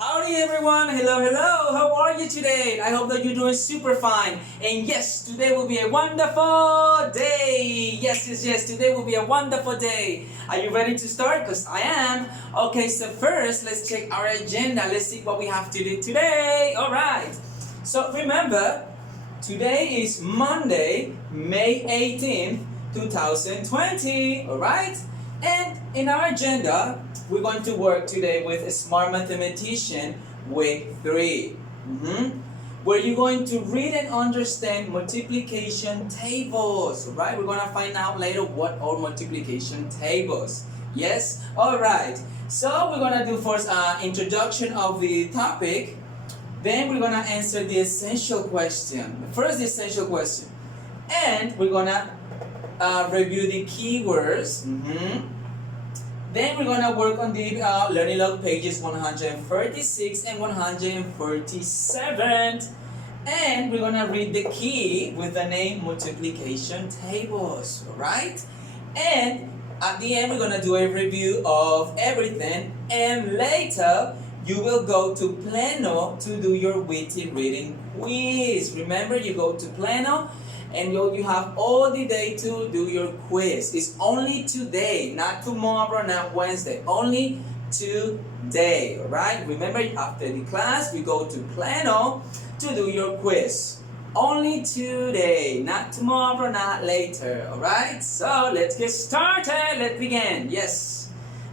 Howdy everyone, hello, how are you today? I hope that you're doing super fine. And yes, today will be a wonderful day. Yes, today will be a wonderful day. Are you ready to start? Because I am. Okay, so first, let's check our agenda. Let's see what we have to do today. Alright, so remember, today is Monday, May 18th, 2020. Alright? And in our agenda, we're going to work today with a Smart Mathematician Week 3. Where you're going to read and understand multiplication tables. Right? We're going to find out later what are multiplication tables. Yes? Alright. So we're going to do first introduction of the topic. Then we're going to answer the essential question. First, the essential question. And we're going to review the keywords. Then we're going to work on the learning log pages 136 and 137. And we're going to read the key with the name multiplication tables. Alright? And at the end, we're going to do a review of everything. And later, you will go to Plano to do your witty reading quiz. Remember, you go to Plano and you have all the day to do your quiz. It's only today, not tomorrow, not Wednesday. Only today, alright? Remember, after the class, we go to Plano to do your quiz. Only today, not tomorrow, not later, alright? So, let's get started. Let's begin. Yes.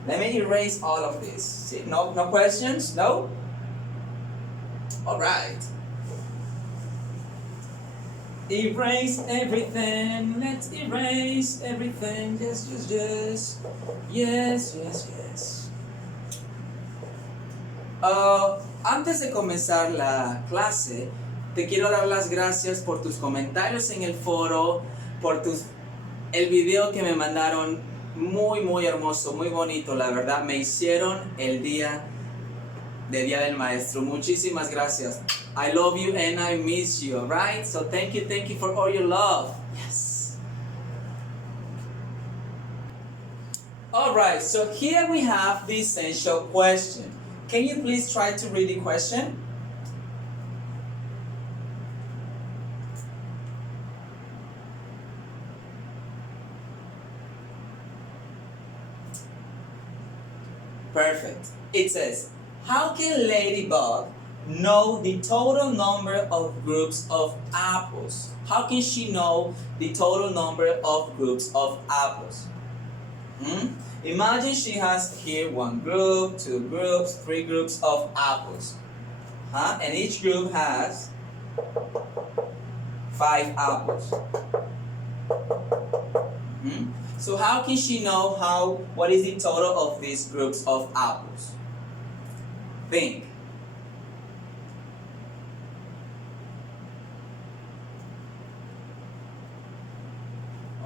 Let me erase all of this. See, no questions? No? Alright. Erase everything. Let's erase everything. Yes. Antes de comenzar la clase, te quiero dar las gracias por tus comentarios en el foro, por el video que me mandaron. Muy hermoso, muy bonito, la verdad, me hicieron el día del maestro. Muchísimas gracias. I love you and I miss you, right? So thank you for all your love. Yes. Alright, so here we have the essential question. Can you please try to read the question? Perfect. It says, how can Ladybug know the total number of groups of apples? How can she know the total number of groups of apples? Imagine she has here one group, two groups, three groups of apples. And each group has 5 apples. So how can she know what is the total of these groups of apples? Think.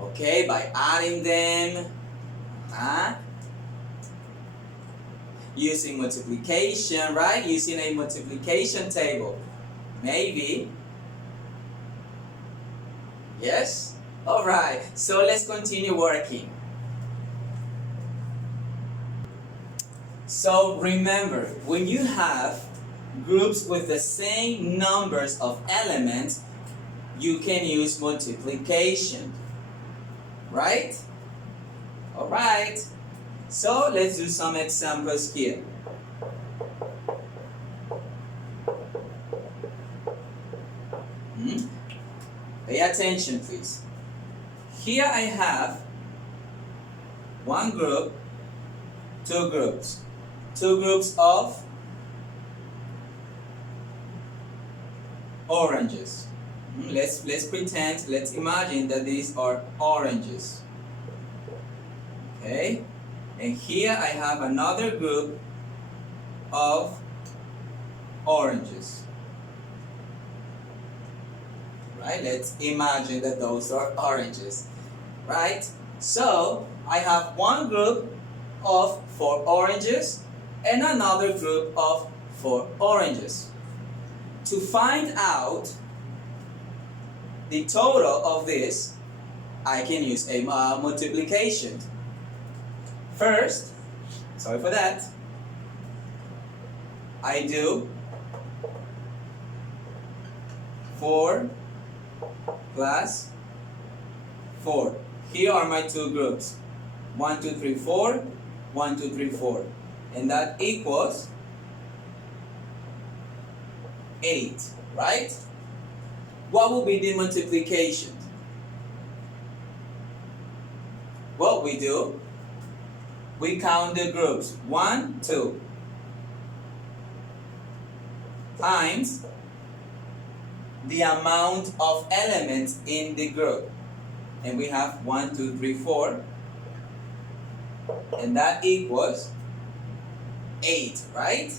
Okay, by adding them, using multiplication, right? Using a multiplication table. Maybe. Yes? Alright, so let's continue working. So remember, when you have groups with the same numbers of elements, you can use multiplication. Right? Alright, so let's do some examples here. Pay attention, please. Here I have one group, two groups of oranges. Let's imagine that these are oranges. Okay, and here I have another group of oranges. Right, let's imagine that those are oranges. Right? So, I have one group of 4 oranges and another group of 4 oranges. To find out the total of this, I can use a multiplication. First, sorry for that. I do 4 plus 4. Here are my two groups. 1, 2, 3, 4. 1, 2, 3, 4. And that equals 8, right? What will be the multiplication? What we do, we count the groups. 1, 2 times the amount of elements in the group. And we have 1, 2, 3, 4. And that equals 8, right?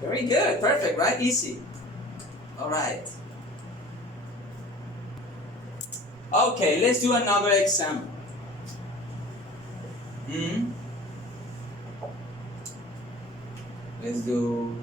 Very good, perfect, right? Easy. All right. Okay, let's do another example. Let's do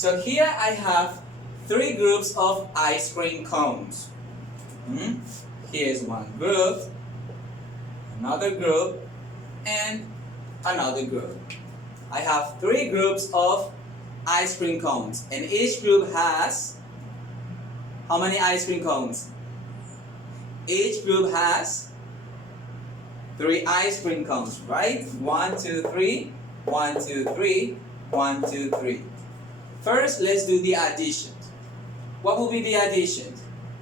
So here I have 3 groups of ice cream cones. Here's one group, another group, and another group. I have 3 groups of ice cream cones, and each group has how many ice cream cones? Each group has 3 ice cream cones, right? 1, 2, 3, 1, 2, 3, 1, 2, 3. First, let's do the addition. What will be the addition?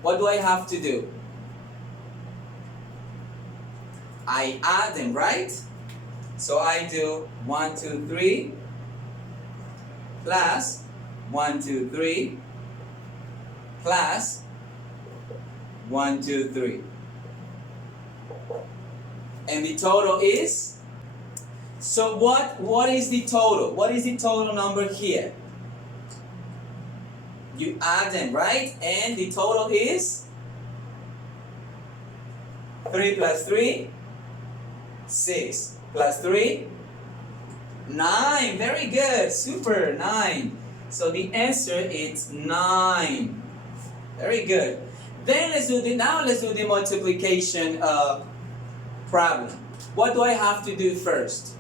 What do I have to do? I add them, right? So I do 1, 2, 3 plus 1, 2, 3 plus 1, 2, 3. And the total is? So what is the total? What is the total number here? You add them, right? And the total is 3 plus 3, 6 plus 3, 9. Very good. Super. 9. So the answer is 9. Very good. Then let's do the multiplication problem. What do I have to do first?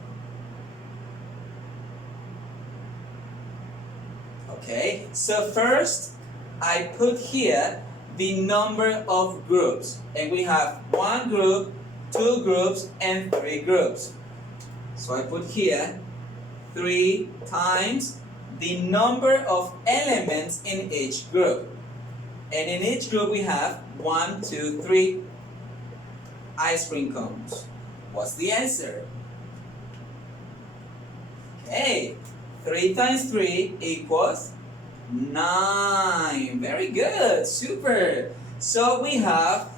Okay, so first I put here the number of groups, and we have 1 group, 2 groups, and 3 groups. So I put here 3 times the number of elements in each group. And in each group we have 1, 2, 3 ice cream cones. What's the answer? Okay, 3 times 3 equals 9. Very good, super. So we have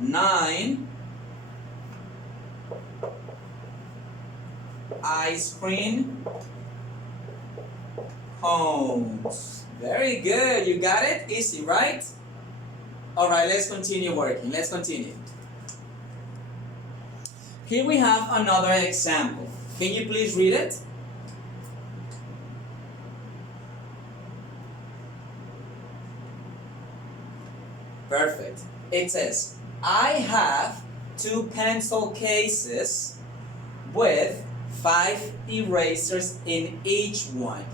9 ice cream cones. Very good, you got it? Easy, right? All right, let's continue working. Let's continue. Here we have another example. Can you please read it? Perfect. It says, I have 2 pencil cases with 5 erasers in each one.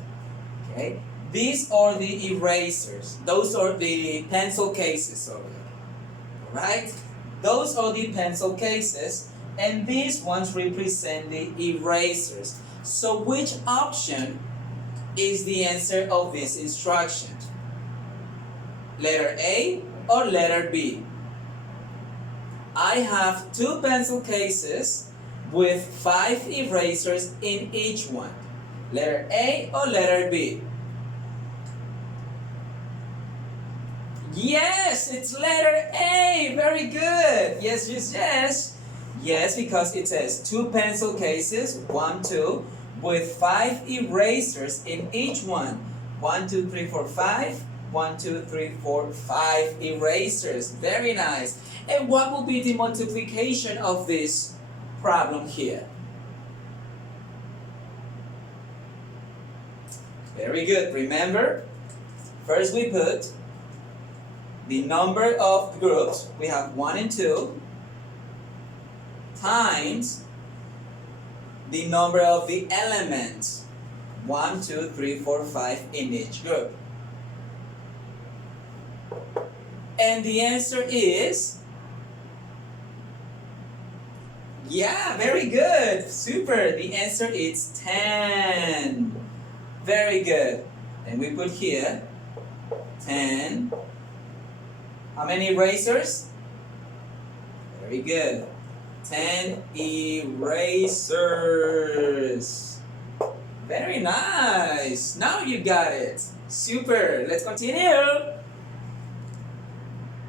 Okay? These are the erasers. Those are the pencil cases over here. Right? Those are the pencil cases, and these ones represent the erasers. So which option is the answer of this instruction? Letter A or letter B? I have 2 pencil cases with 5 erasers in each one. Letter A or letter B? Yes, it's letter A. Very good. Yes, yes, yes. Yes, because it says 2 pencil cases, 1, 2, with 5 erasers in each one. 1, 2, 3, 4, 5. 1, 2, 3, 4, 5 erasers. Very nice. And what will be the multiplication of this problem here? Very good. Remember, first we put the number of groups. We have 1 and 2 times the number of the elements. 1, 2, 3, 4, 5 in each group. And the answer is, yeah, very good. Super. The answer is 10. Very good. And we put here 10. How many erasers? Very good. 10 erasers. Very nice. Now you got it. Super. Let's continue.